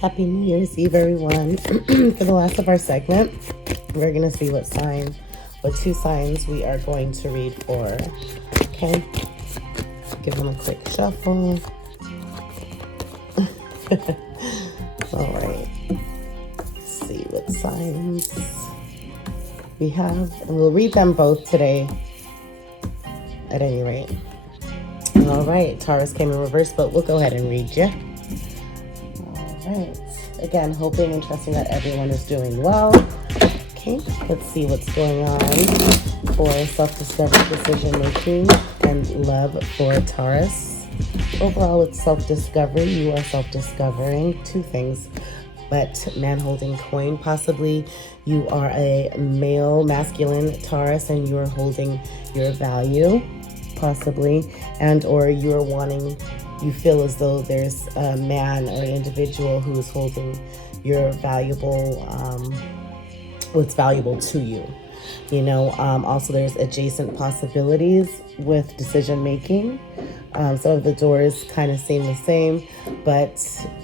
Happy New Year's Eve, everyone. For the last of our segment, we're going to see what two signs we are going to read for. Okay? Give them a quick shuffle. All right. Let's see what signs we have. And we'll read them both today at any rate. All right. Taurus came in reverse, but we'll go ahead and read you. Right. Again, hoping and trusting that everyone is doing well. Okay, let's see what's going on for self-discovery, decision-making, and love for Taurus. Overall, it's self-discovery. You are self-discovering two things, but man-holding coin. Possibly you are a male, masculine Taurus, and you are holding your value, possibly, and or you're wanting... You feel as though there's a man or an individual who is holding your valuable, what's valuable to you. You know, also there's adjacent possibilities with decision making. Some of the doors kind of seem the same, but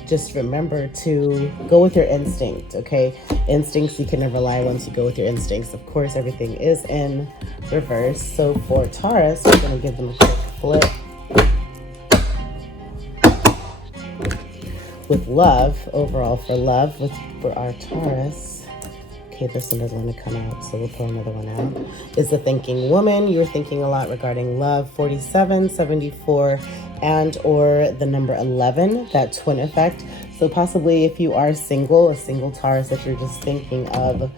just remember to go with your instinct, okay? Instincts, you can never lie once you go with your instincts. Of course, everything is in reverse. So for Taurus, we're going to give them a quick flip. With love, overall for love, for our Taurus, okay, this one doesn't want to come out, so we'll pull another one out, is the thinking woman. You're thinking a lot regarding love. 47, 74, and or the number 11, that twin effect. So possibly if you are single, a single Taurus that you're just thinking of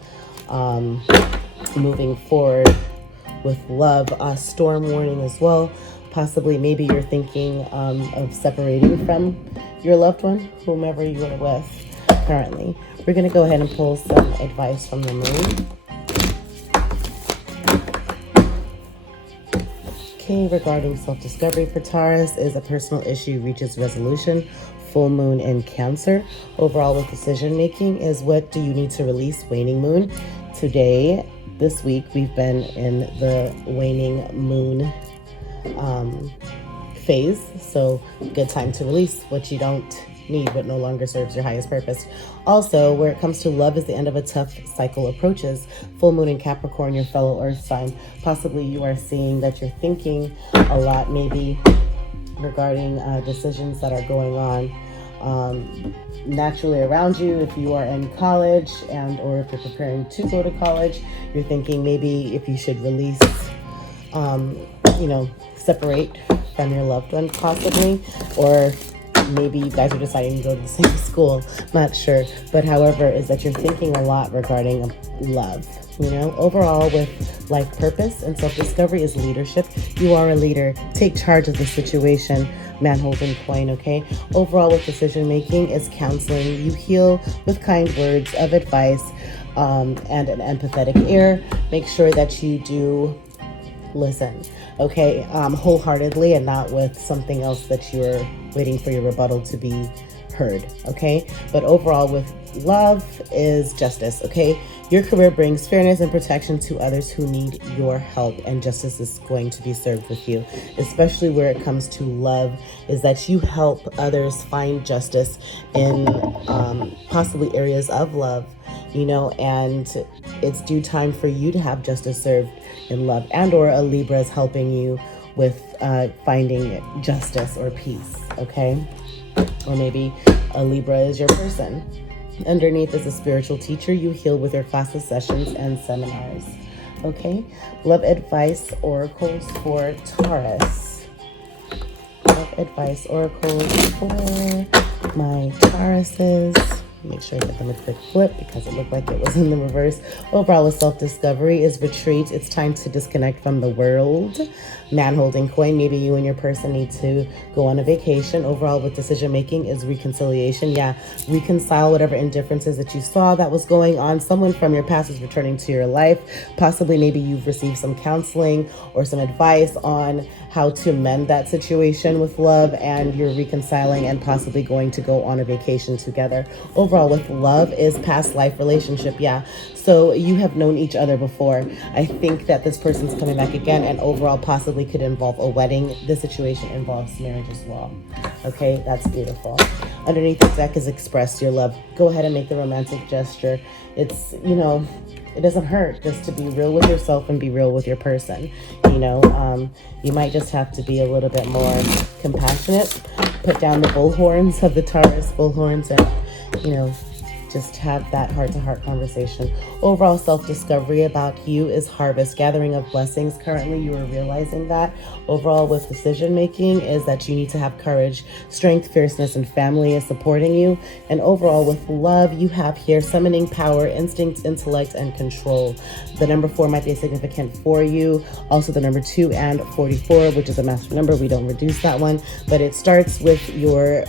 moving forward with love, storm warning as well. Possibly maybe you're thinking of separating from your loved one, whomever you are with currently. We're going to go ahead and pull some advice from the moon. Okay, regarding self-discovery for Taurus, is a personal issue reaches resolution. Full moon in Cancer. Overall with decision making is what do you need to release? Waning moon. Today, this week, we've been in the waning moon phase, so good time to release what you don't need, what no longer serves your highest purpose. Also, where it comes to love, is the end of a tough cycle approaches. Full moon in Capricorn, your fellow earth sign. Possibly you are seeing that you're thinking a lot, maybe regarding decisions that are going on naturally around you. If you are in college and or if you're preparing to go to college, you're thinking maybe if you should release separate from your loved one possibly, or maybe you guys are deciding to go to the same school, not sure, but however is that you're thinking a lot regarding love. Overall with life purpose and self-discovery is leadership. You are a leader. Take charge of the situation, man holding coin, okay? Overall with decision making is counseling. You heal with kind words of advice and an empathetic ear. Make sure that you do listen, okay, wholeheartedly, and not with something else that you're waiting for your rebuttal to be heard, okay? But overall with love is justice, okay? Your career brings fairness and protection to others who need your help, and justice is going to be served with you, especially where it comes to love, is that you help others find justice in possibly areas of love, and it's due time for you to have justice served in love, and or a Libra is helping you with finding justice or peace, okay? Or maybe a Libra is your person. Underneath is a spiritual teacher. You heal with your classes, sessions, and seminars, okay? Love advice oracles for Taurus. Love advice oracles for my Tauruses. Make sure I get them a quick flip because it looked like it was in the reverse. Overall with self-discovery is retreat. It's time to disconnect from the world. Man-holding coin. Maybe you and your person need to go on a vacation. Overall with decision-making is reconciliation. Yeah, reconcile whatever indifferences that you saw that was going on. Someone from your past is returning to your life. Possibly maybe you've received some counseling or some advice on how to mend that situation with love, and you're reconciling and possibly going to go on a vacation together. Overall overall with love is past life relationship. Yeah. So you have known each other before. I think that this person's coming back again, and overall possibly could involve a wedding. This situation involves marriage as well. Okay, that's beautiful. Underneath the deck is express your love. Go ahead and make the romantic gesture. It's, you know, it doesn't hurt just to be real with yourself and be real with your person. You know, you might just have to be a little bit more compassionate. Put down the bullhorns of the Taurus, bullhorns, and, you know, just have that heart-to-heart conversation. Overall self-discovery about you is harvest, gathering of blessings. Currently, you are realizing that. Overall, with decision-making is that you need to have courage, strength, fierceness, and family is supporting you. And overall, with love, you have here summoning power, instinct, intellect, and control. The number 4 might be significant for you. Also, the number 2 and 44, which is a master number. We don't reduce that one, but it starts with your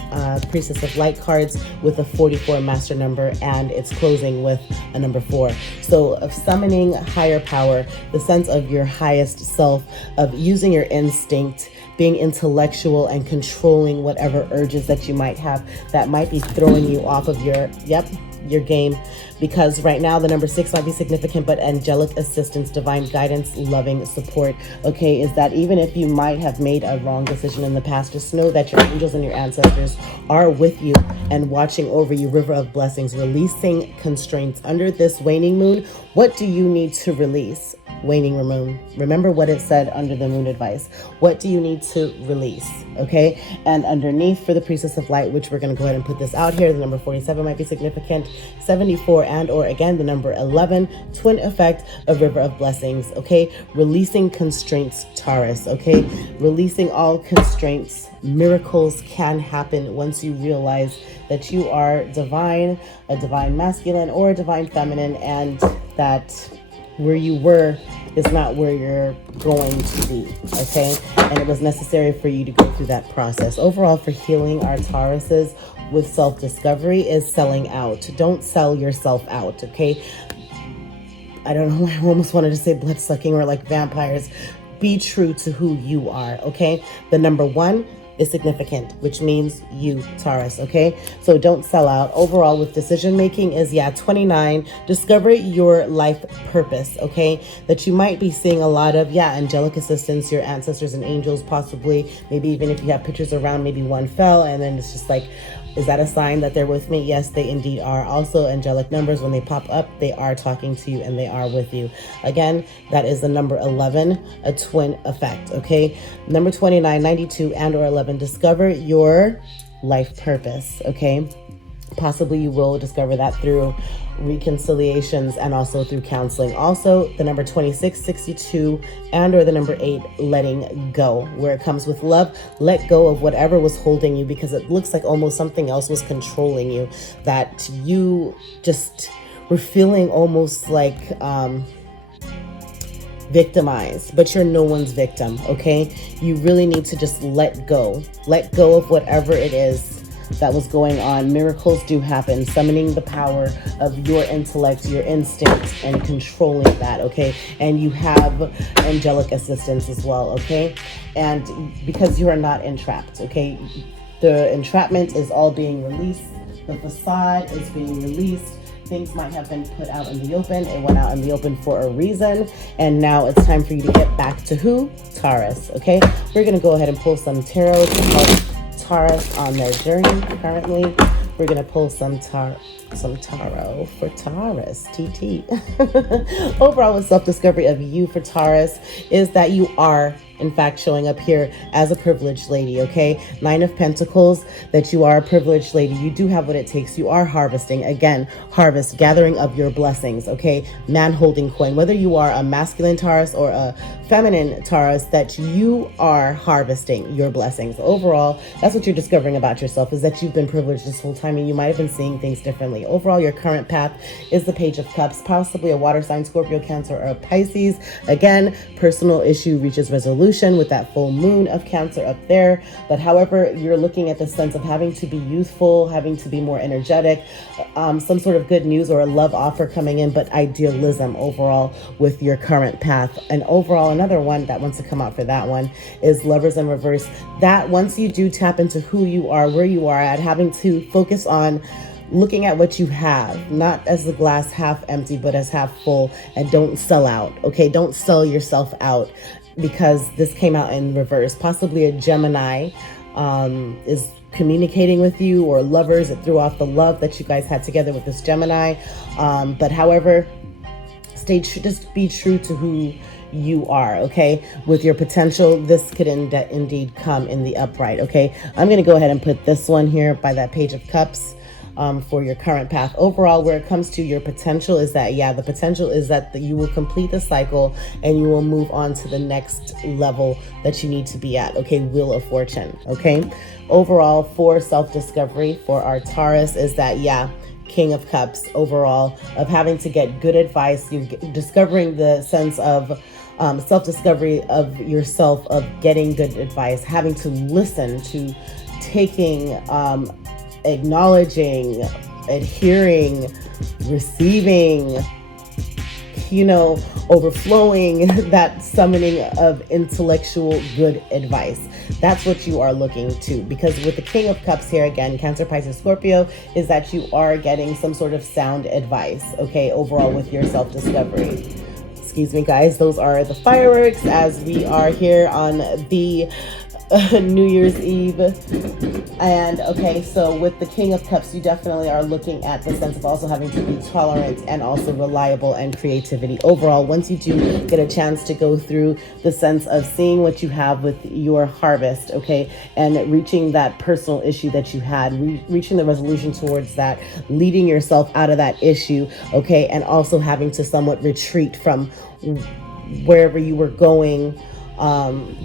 Priestess of Light cards with a 44 master number, and it's closing with a number 4. So of summoning higher power, the sense of your highest self, of using your instinct, being intellectual and controlling whatever urges that you might have that might be throwing you off of your game. Because right now the number 6 might be significant, but angelic assistance, divine guidance, loving support, okay, is that even if you might have made a wrong decision in the past, just know that your angels and your ancestors are with you and watching over you. River of blessings, releasing constraints under this waning moon. What do you need to release? Waning moon. Remember what it said under the moon advice. What do you need to release? Okay. And underneath for the Priestess of Light, which we're going to go ahead and put this out here, the number 47 might be significant, 74 and or again the number 11, twin effect of River of Blessings. Okay. Releasing constraints, Taurus. Okay. Releasing all constraints. Miracles can happen once you realize that you are divine, a divine masculine or a divine feminine, and that where you were is not where you're going to be, okay? And it was necessary for you to go through that process. Overall, for healing our Tauruses with self-discovery is selling out. Don't sell yourself out, okay? I don't know why I almost wanted to say blood-sucking or like vampires. Be true to who you are, okay? The number 1 is significant, which means you, Taurus, okay? So don't sell out. Overall, with decision making is, 29. Discover your life purpose, okay? That you might be seeing a lot of, angelic assistance, your ancestors and angels, possibly. Maybe even if you have pictures around, maybe one fell, and then it's just like, is that a sign that they're with me? Yes, they indeed are. Also, angelic numbers, when they pop up, they are talking to you and they are with you. Again, that is the number 11, a twin effect, okay? Number 29, 92, and or 11, discover your life purpose, okay? Possibly you will discover that through reconciliations and also through counseling. Also, the number 26, 62, and or the number 8, letting go. Where it comes with love, let go of whatever was holding you, because it looks like almost something else was controlling you, that you just were feeling almost like victimized, but you're no one's victim, okay? You really need to just let go of whatever it is that was going on. Miracles do happen, summoning the power of your intellect, your instinct, and controlling that, okay? And you have angelic assistance as well, okay? And because you are not entrapped, okay? The entrapment is all being released. The facade is being released. Things might have been put out in the open. It went out in the open for a reason. And now it's time for you to get back to who? Taurus, okay? We're going to go ahead and pull some tarot to help Taurus on their journey currently. We're going to pull some tarot for Taurus, TT. Overall, with self-discovery of you for Taurus is that you are, in fact, showing up here as a privileged lady, okay? 9 of Pentacles, that you are a privileged lady. You do have what it takes. You are harvesting. Again, harvest, gathering of your blessings, okay? Man holding coin. Whether you are a masculine Taurus or a feminine Taurus, that you are harvesting your blessings. Overall, that's what you're discovering about yourself, is that you've been privileged this whole time and you might have been seeing things differently. Overall, your current path is the Page of Cups, possibly a water sign, Scorpio, Cancer, or a Pisces. Again, personal issue reaches resolution with that full moon of Cancer up there. But however, you're looking at the sense of having to be youthful, having to be more energetic, some sort of good news or a love offer coming in, but idealism overall with your current path. And overall, another one that wants to come out for that one is Lovers in Reverse. That once you do tap into who you are, where you are at, having to focus on looking at what you have, not as the glass half empty, but as half full, and don't sell out, okay? Don't sell yourself out, because this came out in reverse. Possibly a Gemini is communicating with you, or lovers. It threw off the love that you guys had together with this Gemini. But however, just be true to who you are, okay? With your potential, this could indeed come in the upright, okay? I'm going to go ahead and put this one here by that Page of Cups for your current path. Overall, where it comes to your potential is that, the potential is that you will complete the cycle and you will move on to the next level that you need to be at, okay? Wheel of Fortune, okay? Overall, for self-discovery for our Taurus is that, King of Cups overall, of having to get good advice. You're discovering the sense of self-discovery of yourself, of getting good advice, having to listen, to taking, acknowledging, adhering, receiving, overflowing, that summoning of intellectual good advice. That's what you are looking to, because with the King of Cups here, again, Cancer, Pisces, Scorpio, is that you are getting some sort of sound advice, okay, overall with your self-discovery. Excuse me, guys, those are the fireworks as we are here on the New Year's Eve. And okay, so with the King of Cups, you definitely are looking at the sense of also having to be tolerant and also reliable and creativity. Overall, once you do get a chance to go through the sense of seeing what you have with your harvest, okay, and reaching that personal issue that you had, reaching the resolution towards that, leading yourself out of that issue, okay, and also having to somewhat retreat from wherever you were going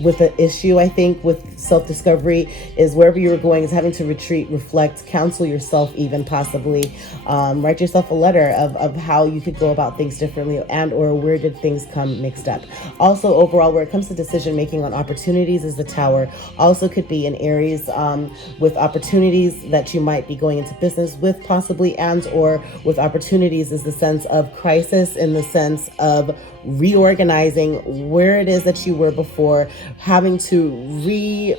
with the issue. I think with self-discovery is wherever you were going is having to retreat, reflect, counsel yourself, even possibly write yourself a letter of how you could go about things differently, and or where did things come mixed up. Also, overall, where it comes to decision making on opportunities is the Tower. Also could be in Aries with opportunities that you might be going into business with, possibly, and or with opportunities is the sense of crisis, in the sense of reorganizing where it is that you were before, having to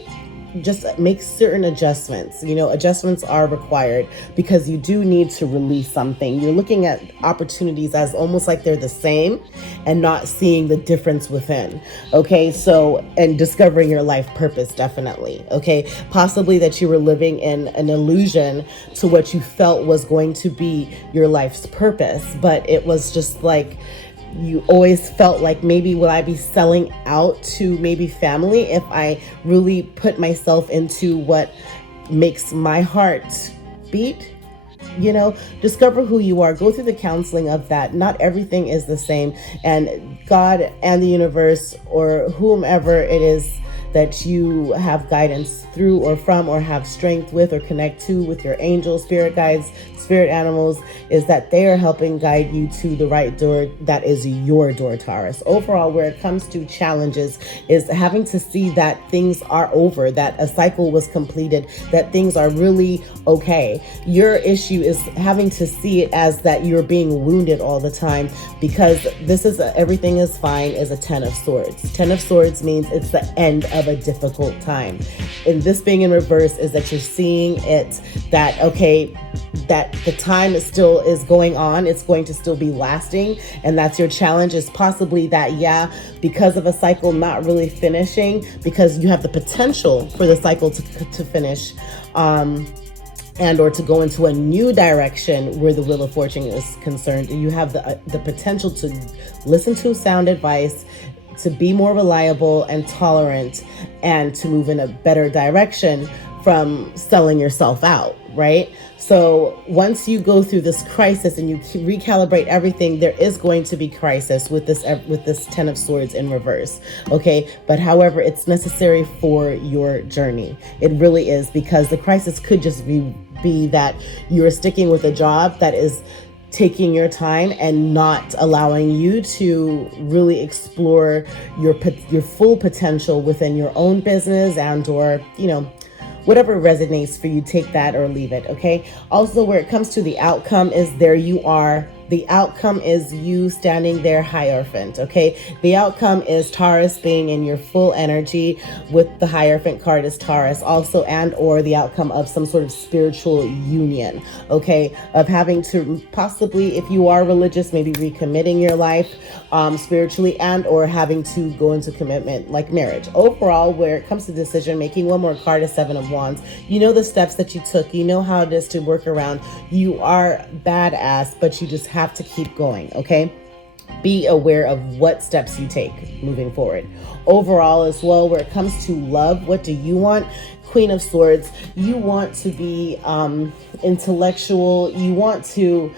just make certain adjustments. Adjustments are required because you do need to release something. You're looking at opportunities as almost like they're the same and not seeing the difference within. Okay, so, and discovering your life purpose, definitely. Okay, possibly that you were living in an illusion to what you felt was going to be your life's purpose, but it was just like, you always felt like, maybe will I be selling out to maybe family if I really put myself into what makes my heart beat? Discover who you are. Go through the counseling of that. Not everything is the same. And God and the universe, or whomever it is that you have guidance through or from, or have strength with or connect to with your angels, spirit guides, spirit animals, is that they are helping guide you to the right door that is your door, Taurus. Overall, where it comes to challenges is having to see that things are over, that a cycle was completed, that things are really okay. Your issue is having to see it as that you're being wounded all the time, because this is everything is fine is a 10 of Swords. 10 of Swords means it's the end of a difficult time. And this being in reverse is that you're seeing it that, okay, that the time is going on, it's going to still be lasting, and that's your challenge, is possibly that, because of a cycle not really finishing, because you have the potential for the cycle to finish, and or to go into a new direction where the Wheel of Fortune is concerned. You have the potential to listen to sound advice, to be more reliable and tolerant, and to move in a better direction from selling yourself out, right? So once you go through this crisis and you recalibrate everything, there is going to be crisis with this 10 of Swords in reverse, okay? But however, it's for your journey. It really is, because the crisis could just be that you're sticking with a job that is taking your time and not allowing you to really explore your full potential within your own business, and or, whatever resonates for you, take that or leave it, okay? Also, where it comes to the outcome is there you are, The outcome is you standing there Hierophant, okay? The outcome is Taurus being in your full energy with the Hierophant card is Taurus also, and or the outcome of some sort of spiritual union, okay? Of having to possibly, if you are religious, maybe recommitting your life spiritually, and or having to go into commitment like marriage. Overall, where it comes to decision making, one more card is Seven of Wands. You know the steps that you took. You know how it is to work around. You are badass, but you just have to keep going, okay? Be aware of what steps you take moving forward. Overall as well, where it comes to love, what do you want? Queen of Swords, you want to be intellectual. You want to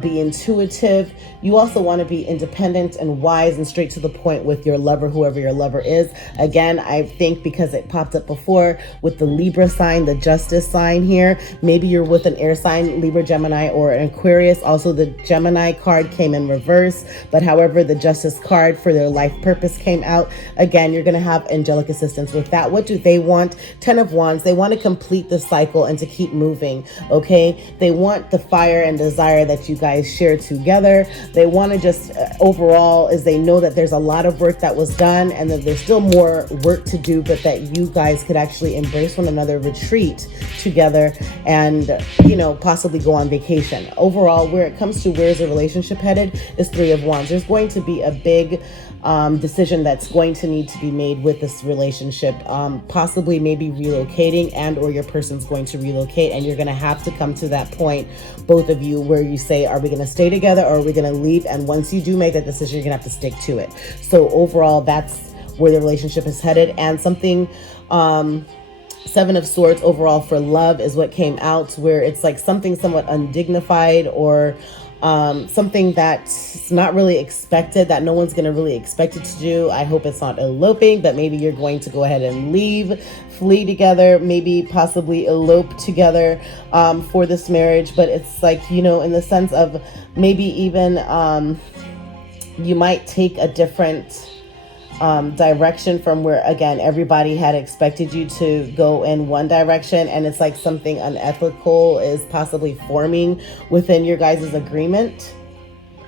be intuitive. You also want to be independent and wise and straight to the point with your lover, whoever your lover is. Again, I think because it popped up before with the Libra sign, the Justice sign here, maybe you're with an air sign, Libra, Gemini, or an Aquarius. Also, the Gemini card came in reverse, but however, the Justice card for their life purpose came out. Again, you're going to have angelic assistance with that. What do they want? Ten of Wands. They want to complete the cycle and to keep moving, okay? They want the fire and desire that you guys share together. They want to just overall is they know that there's a lot of work that was done and that there's still more work to do, but that you guys could actually embrace one another, retreat together, and, you know, possibly go on vacation. Overall, where it comes to where's the relationship headed is Three of Wands. There's going to be a big decision that's going to need to be made with this relationship, possibly maybe relocating, and or your person's going to relocate, and you're going to have to come to that point, both of you, where you say, are we going to stay together or are we going to leave? And once you do make that decision, you're going to have to stick to it. So overall, that's where the relationship is headed. And something Seven of Swords overall for love is what came out, where it's like something somewhat undignified, or something that's not really expected, that no one's going to really expect it to do. I hope it's not eloping, but maybe you're going to go ahead and leave, flee together, maybe possibly elope together for this marriage. But it's like, you know, in the sense of maybe even you might take a different direction from where, again, everybody had expected you to go in one direction, and it's like something unethical is possibly forming within your guys' agreement,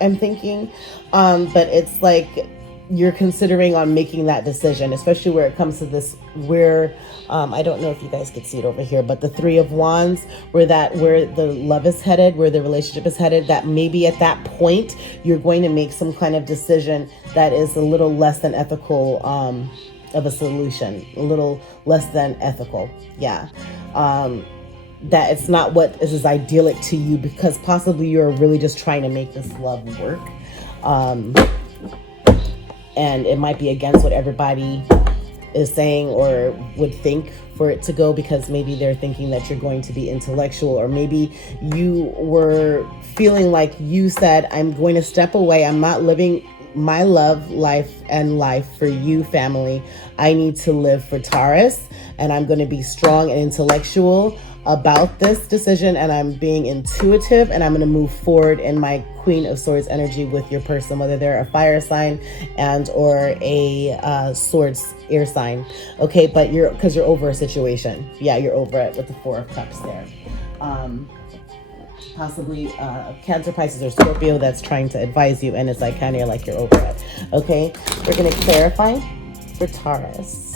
I'm thinking. But it's like you're considering on making that decision, especially where it comes to this, where I don't know if you guys could see it over here, but the Three of Wands, where the love is headed, where the relationship is headed, that maybe at that point you're going to make some kind of decision that is a little less than ethical of a solution, a little less than ethical. Yeah. That it's not what is idyllic to you, because possibly you're really just trying to make this love work. And it might be against what everybody is saying or would think for it to go, because maybe they're thinking that you're going to be intellectual, or maybe you were feeling like you said, I'm going to step away. I'm not living my love life and life for you, family. I need to live for Taurus, and I'm going to be strong and intellectual about this decision, and I'm being intuitive, and I'm going to move forward in my Queen of Swords energy with your person, whether they're a fire sign and or a swords air sign. Okay, but because you're over a situation. Yeah, you're over it with the Four of Cups there. Possibly Cancer, Pisces, or Scorpio that's trying to advise you, and it's like kind of like you're over it. Okay, we're going to clarify for Taurus.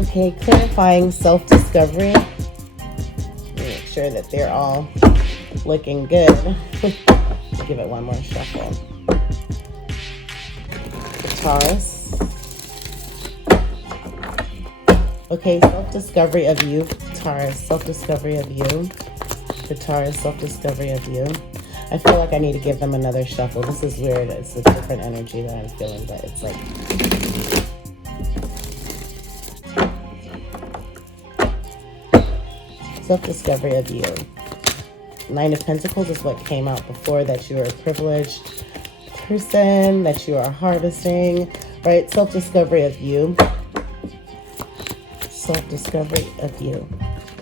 Okay, clarifying self-discovery. Make sure that they're all looking good. Give it one more shuffle. For Taurus. Okay, self-discovery of you, Taurus. Self-discovery of you. For Taurus, self-discovery of you. I feel like I need to give them another shuffle. This is weird. It's a different energy that I'm feeling, but it's like... self-discovery of you. Nine of Pentacles is what came out before, that you are a privileged person, that you are harvesting, right? Self-discovery of you. Self-discovery of you.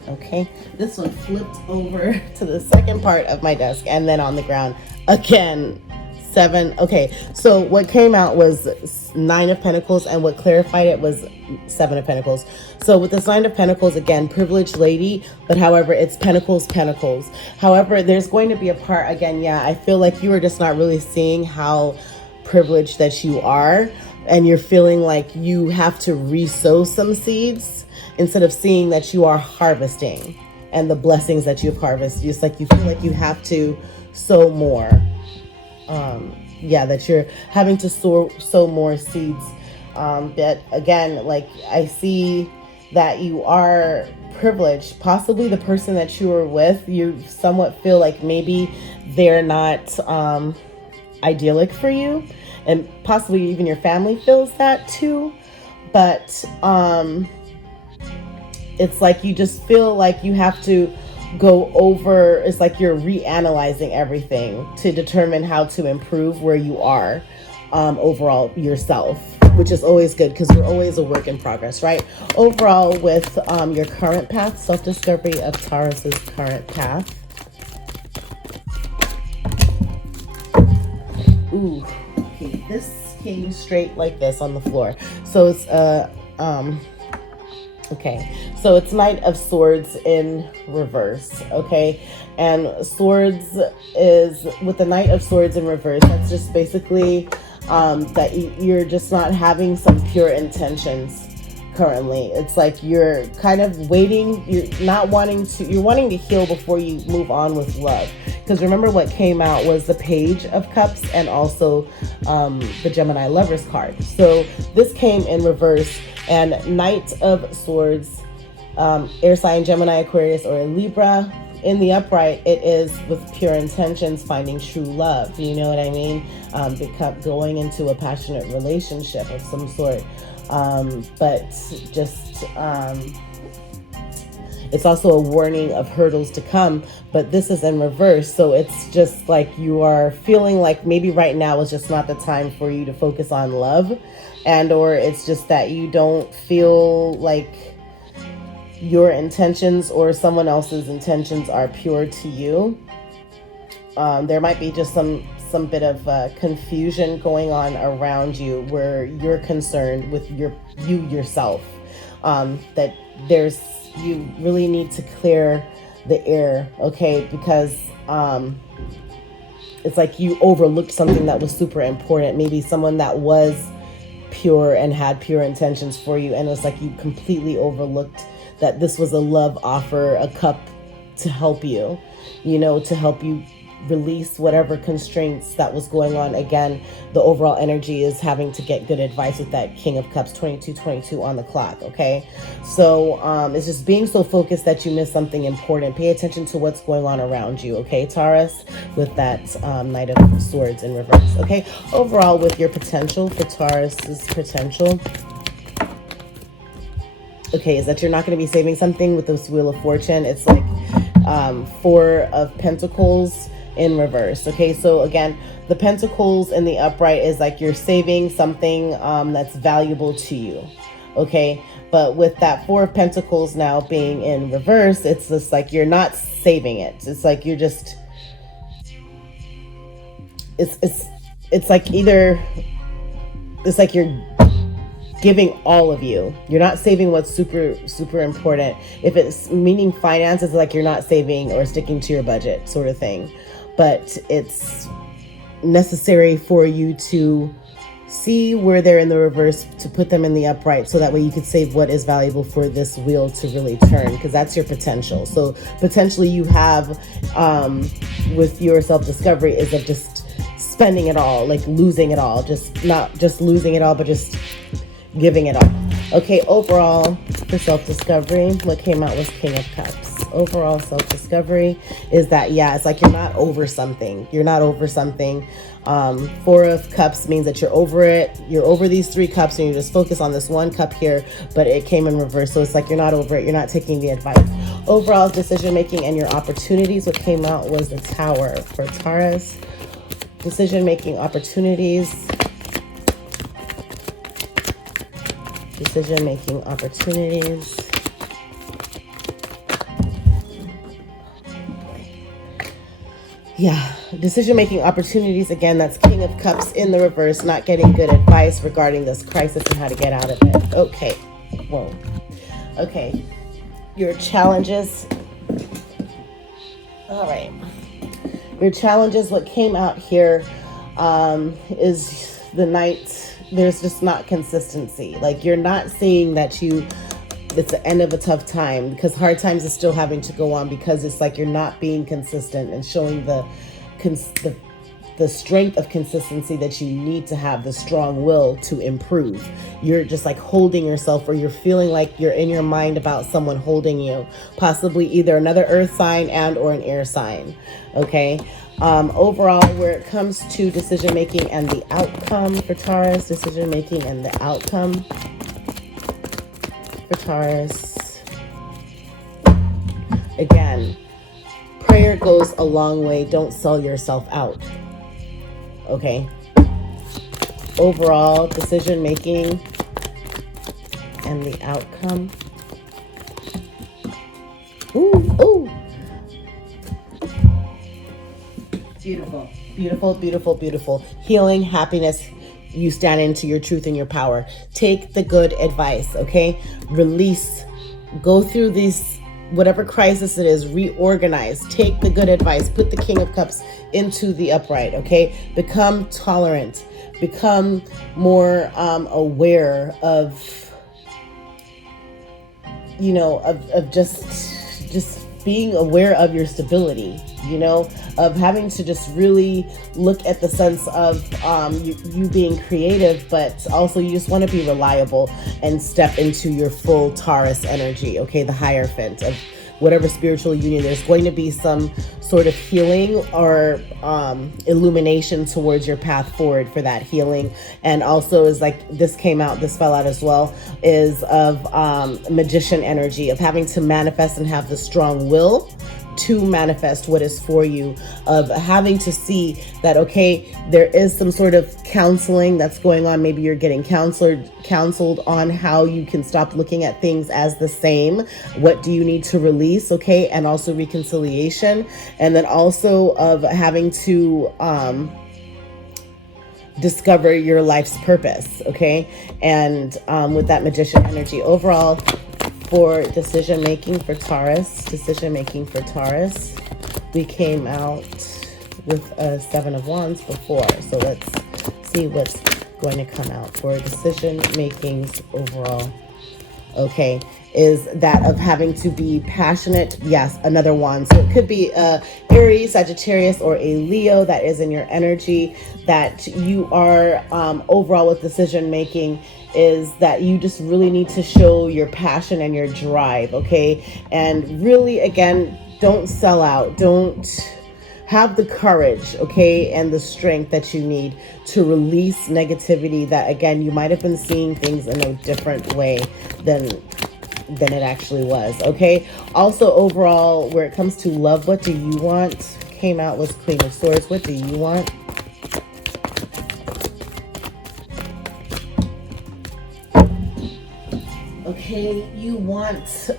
Okay, this one flipped over to the second part of my desk and then on the ground again. 7. Okay, so what came out was 9 of Pentacles, and what clarified it was 7 of Pentacles. So with this 9 of Pentacles, again, privileged lady, but however, it's Pentacles, Pentacles. However, there's going to be a part, again, yeah, I feel like you are just not really seeing how privileged that you are, and you're feeling like you have to re-sow some seeds instead of seeing that you are harvesting and the blessings that you've harvested. Just like you feel like you have to sow more. Yeah, that you're having to sow more seeds. But again, like I see that you are privileged. Possibly the person that you are with, you somewhat feel like maybe they're not idyllic for you, and possibly even your family feels that too. But it's like you just feel like you have to go over, it's like you're reanalyzing everything to determine how to improve where you are overall yourself, which is always good because we're always a work in progress, right? Overall, with your current path, self-discovery of Taurus's current path. Ooh, okay, this came straight like this on the floor. So it's okay, so it's Knight of Swords in reverse, okay? And swords is, with the Knight of Swords in reverse, that's just basically that you're just not having some pure intentions currently. It's like you're kind of waiting, you're wanting to heal before you move on with love. Because remember what came out was the Page of Cups and also the Gemini Lovers card. So this came in reverse, and Knight of Swords, air sign Gemini, Aquarius, or Libra. In the upright, it is with pure intentions, finding true love. You know what I mean? Going into a passionate relationship of some sort. But just it's also a warning of hurdles to come, but this is in reverse. So it's just like you are feeling like maybe right now is just not the time for you to focus on love, and or it's just that you don't feel like your intentions or someone else's intentions are pure to you. There might be just some bit of confusion going on around you where you're concerned with you yourself, that you really need to clear the air, okay? Because it's like you overlooked something that was super important. Maybe someone that was pure and had pure intentions for you, and it's like you completely overlooked that this was a love offer, a cup to help you, to help you release whatever constraints that was going on. Again, the overall energy is having to get good advice with that King of Cups, 2222 on the clock, okay? So it's just being so focused that you miss something important. Pay attention to what's going on around you, okay, Taurus, with that Knight of Swords in reverse, okay? Overall, with your potential, for Taurus's potential, okay, is that you're not going to be saving something with this Wheel of Fortune. It's like 4 of Pentacles in reverse, okay? So again, the Pentacles in the upright is like you're saving something that's valuable to you, okay? But with that 4 of Pentacles now being in reverse, it's just like you're not saving it. It's like you're just, it's like either, it's like you're giving all of you. You're not saving what's super important. If it's meaning finances, like you're not saving or sticking to your budget sort of thing. But it's necessary for you to see where they're in the reverse, to put them in the upright, so that way you could save what is valuable for this wheel to really turn, because that's your potential. So potentially you have with your self-discovery is of just spending it all, like losing it all, just not just losing it all, but just giving it all. Okay, overall for self-discovery, what came out was King of Cups. Overall self-discovery is that, yeah, it's like you're not over something. You're not over something. 4 of Cups means that you're over it. You're over these 3 cups and you just focus on this 1 cup here, but it came in reverse. So it's like you're not over it. You're not taking the advice. Overall decision-making and your opportunities, what came out was the Tower for Taurus. Decision-making opportunities. Decision-making opportunities. Yeah, decision-making opportunities. Again, that's King of Cups in the reverse, not getting good advice regarding this crisis and how to get out of it. Okay, whoa. Okay, your challenges. All right. Your challenges, what came out here is the Knight. There's just not consistency. Like, you're not seeing that it's the end of a tough time, because hard times is still having to go on, because it's like you're not being consistent and showing the strength of consistency that you need to have, the strong will to improve. You're just like holding yourself, or you're feeling like you're in your mind about someone holding you, possibly either another earth sign and or an air sign. Okay. Overall, where it comes to decision making and the outcome for Taurus, decision making and the outcome for Taurus. Again, prayer goes a long way. Don't sell yourself out. Okay. Overall, decision making and the outcome. Ooh, ooh. Beautiful, beautiful, beautiful, beautiful. Healing, happiness. You stand into your truth and your power. Take the good advice, okay? Release. Go through these, whatever crisis it is, reorganize. Take the good advice. Put the King of Cups into the upright, okay? Become tolerant. Become more aware of, you know, of just being aware of your stability, you know, of having to just really look at the sense of you being creative, but also you just want to be reliable and step into your full Taurus energy, okay? The Hierophant of whatever spiritual union. There's going to be some sort of healing or illumination towards your path forward for that healing. And also is like, this fell out as well, is of magician energy, of having to manifest and have the strong will to manifest what is for you, of having to see that, okay, there is some sort of counseling that's going on. Maybe you're getting counseled on how you can stop looking at things as the same. What do you need to release? Okay. And also reconciliation. And then also of having to, discover your life's purpose. Okay. And, with that magician energy overall, for decision making for Taurus, we came out with a 7 of Wands before. So let's see what's going to come out for decision makings overall. Okay, is that of having to be passionate. Yes, another wand. So it could be a Aries, Sagittarius, or a Leo that is in your energy, that you are overall with decision making, is that you just really need to show your passion and your drive, okay? And really, again, don't sell out. Don't have the courage, okay, and the strength that you need to release negativity that, again, you might have been seeing things in a different way than it actually was, okay? Also, overall, where it comes to love, what do you want? Came out was Queen of Swords. What do you want? Okay, you want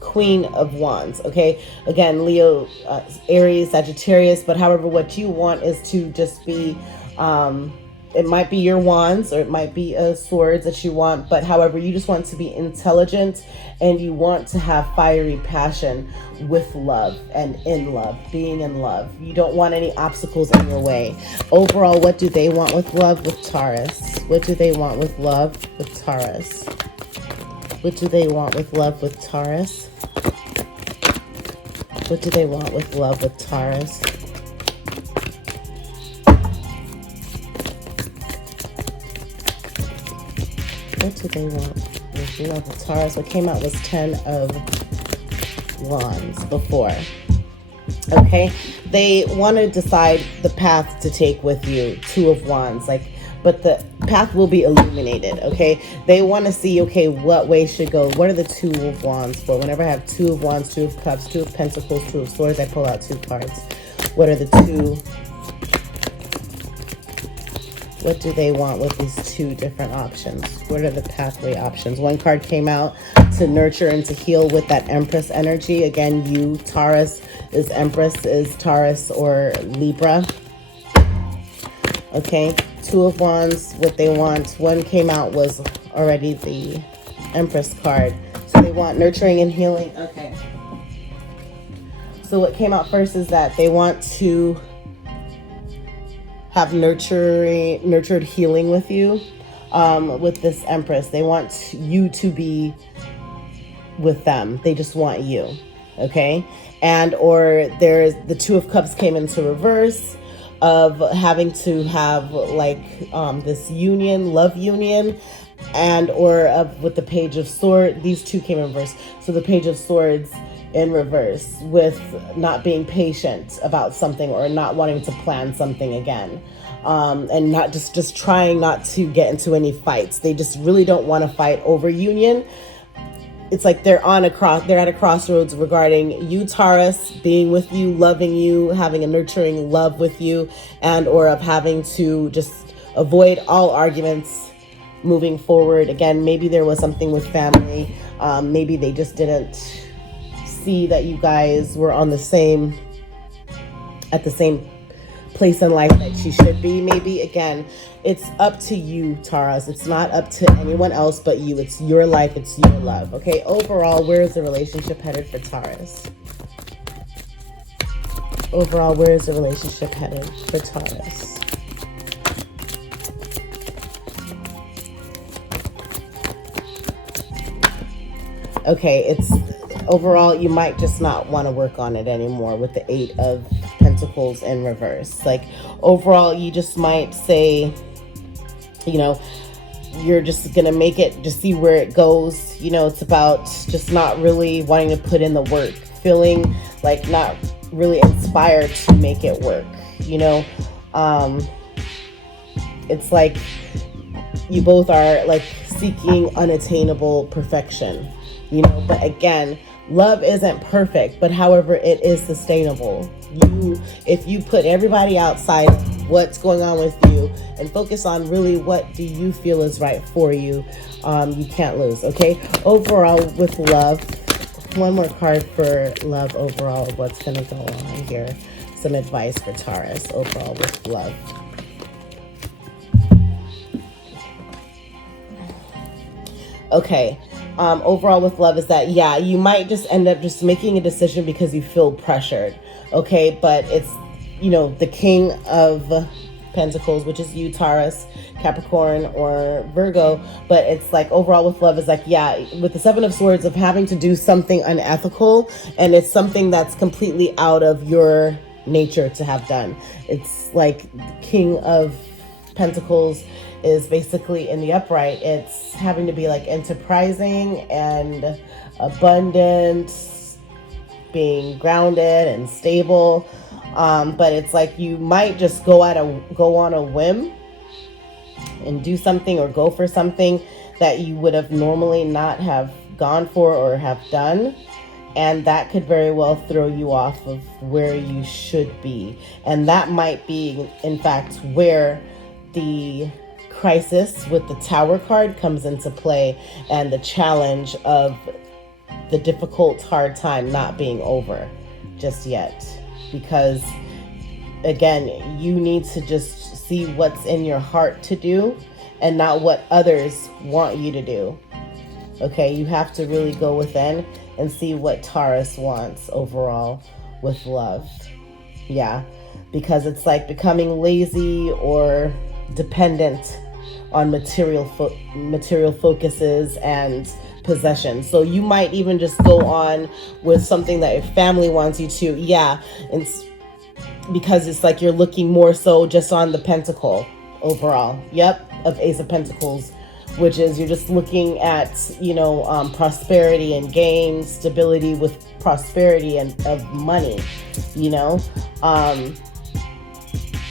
Queen of Wands, okay? Again, Leo, Aries, Sagittarius, but however, what you want is to just be, it might be your wands or it might be swords that you want, but however, you just want to be intelligent and you want to have fiery passion with love and in love, being in love. You don't want any obstacles in your way. Overall, what do they want with love with Taurus? What do they want with love with Taurus? What do they want with love with Taurus? What do they want with love with Taurus? What do they want with love with Taurus? What came out was 10 of Wands before. Okay, they want to decide the path to take with you. 2 of Wands, but the path will be illuminated, okay? They want to see, okay, what way should go. What are the 2 of Wands for? Whenever I have 2 of Wands, 2 of Cups, 2 of Pentacles, 2 of Swords, I pull out 2 cards. What are the 2? What do they want with these 2 different options? What are the pathway options? One card came out to to nurture and to heal with that Empress energy. Again, you, Taurus, is Empress, is Taurus or Libra. Okay, Two of Wands, what they want. One came out was already the Empress card. So they want nurturing and healing. Okay. So what came out first is that they want to have nurtured healing with you, with this Empress. They want you to be with them. They just want you, okay? And or there's the Two of Cups came into reverse of having to have like this union, love union, and or with the Page of Swords. These two came in reverse. So the Page of Swords in reverse with not being patient about something or not wanting to plan something again, and not just trying not to get into any fights. They just really don't want to fight over union. It's like they're at a crossroads regarding you, Taurus, being with you, loving you, having a nurturing love with you, and or of having to just avoid all arguments moving forward. Again, maybe there was something with family. Maybe they just didn't see that you guys were at the same place in life that you should be. Maybe, again, it's up to you, Taurus. It's not up to anyone else but you. It's your life, it's your love. Okay, overall, where is the relationship headed for Taurus? Overall, where is the relationship headed for Taurus? Okay, it's overall, you might just not want to work on it anymore with the Eight of Pentacles in reverse. Like, overall, you just might say, you know, you're just going to make it, just see where it goes. You know, it's about just not really wanting to put in the work, feeling like not really inspired to make it work. You know, it's like you both are like seeking unattainable perfection. You know, but again, love isn't perfect, but however, it is sustainable. If you put everybody outside what's going on with you and focus on really what do you feel is right for you, you can't lose. Okay, overall with love, one more card for love overall, what's going to go on here. Some advice for Taurus overall with love. Okay. Overall with love is that, yeah, you might just end up just making a decision because you feel pressured. Okay, but it's, you know, the King of Pentacles, which is you, Taurus, Capricorn, or Virgo. But it's like overall with love is like, yeah, with the Seven of Swords of having to do something unethical, and it's something that's completely out of your nature to have done. It's like King of Pentacles is basically in the upright. It's having to be like enterprising and abundant, being grounded and stable. But it's like you might just go on a whim and do something or go for something that you would have normally not have gone for or have done. And that could very well throw you off of where you should be. And that might be, in fact, where the crisis with the Tower card comes into play, and the challenge of the difficult, hard time not being over just yet. Because, again, you need to just see what's in your heart to do and not what others want you to do. Okay, you have to really go within and see what Taurus wants overall with love. Yeah, because it's like becoming lazy or dependent on material focuses and possessions. So you might even just go on with something that your family wants you to. Yeah, and because it's like you're looking more so just on the pentacle overall. Yep, of Ace of Pentacles, which is you're just looking at, you know, prosperity and gain, stability with prosperity and of money, you know.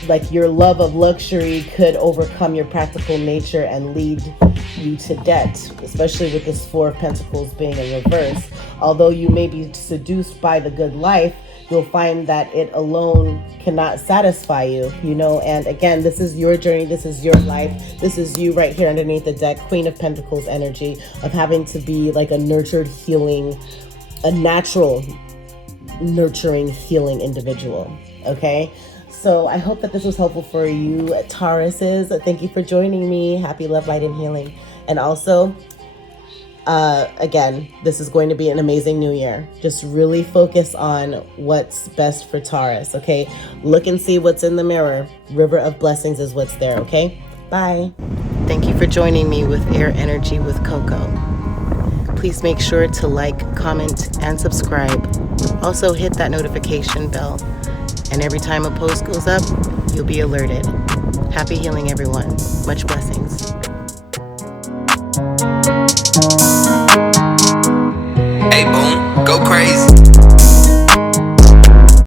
Like your love of luxury could overcome your practical nature and lead you to debt, especially with this Four of Pentacles being in reverse. Although you may be seduced by the good life, you'll find that it alone cannot satisfy you, you know. And again, this is your journey, this is your life, this is you right here underneath the deck, Queen of Pentacles energy of having to be like a nurtured, healing, a natural, nurturing, healing individual. Okay, so I hope that this was helpful for you, Tauruses. Thank you for joining me. Happy love, light, and healing. And also, again, this is going to be an amazing new year. Just really focus on what's best for Taurus, okay? Look and see what's in the mirror. River of Blessings is what's there, okay? Bye. Thank you for joining me with Air Energy with Coco. Please make sure to like, comment, and subscribe. Also hit that notification bell. And every time a post goes up, you'll be alerted. Happy healing, everyone. Much blessings. Hey, boom, go crazy.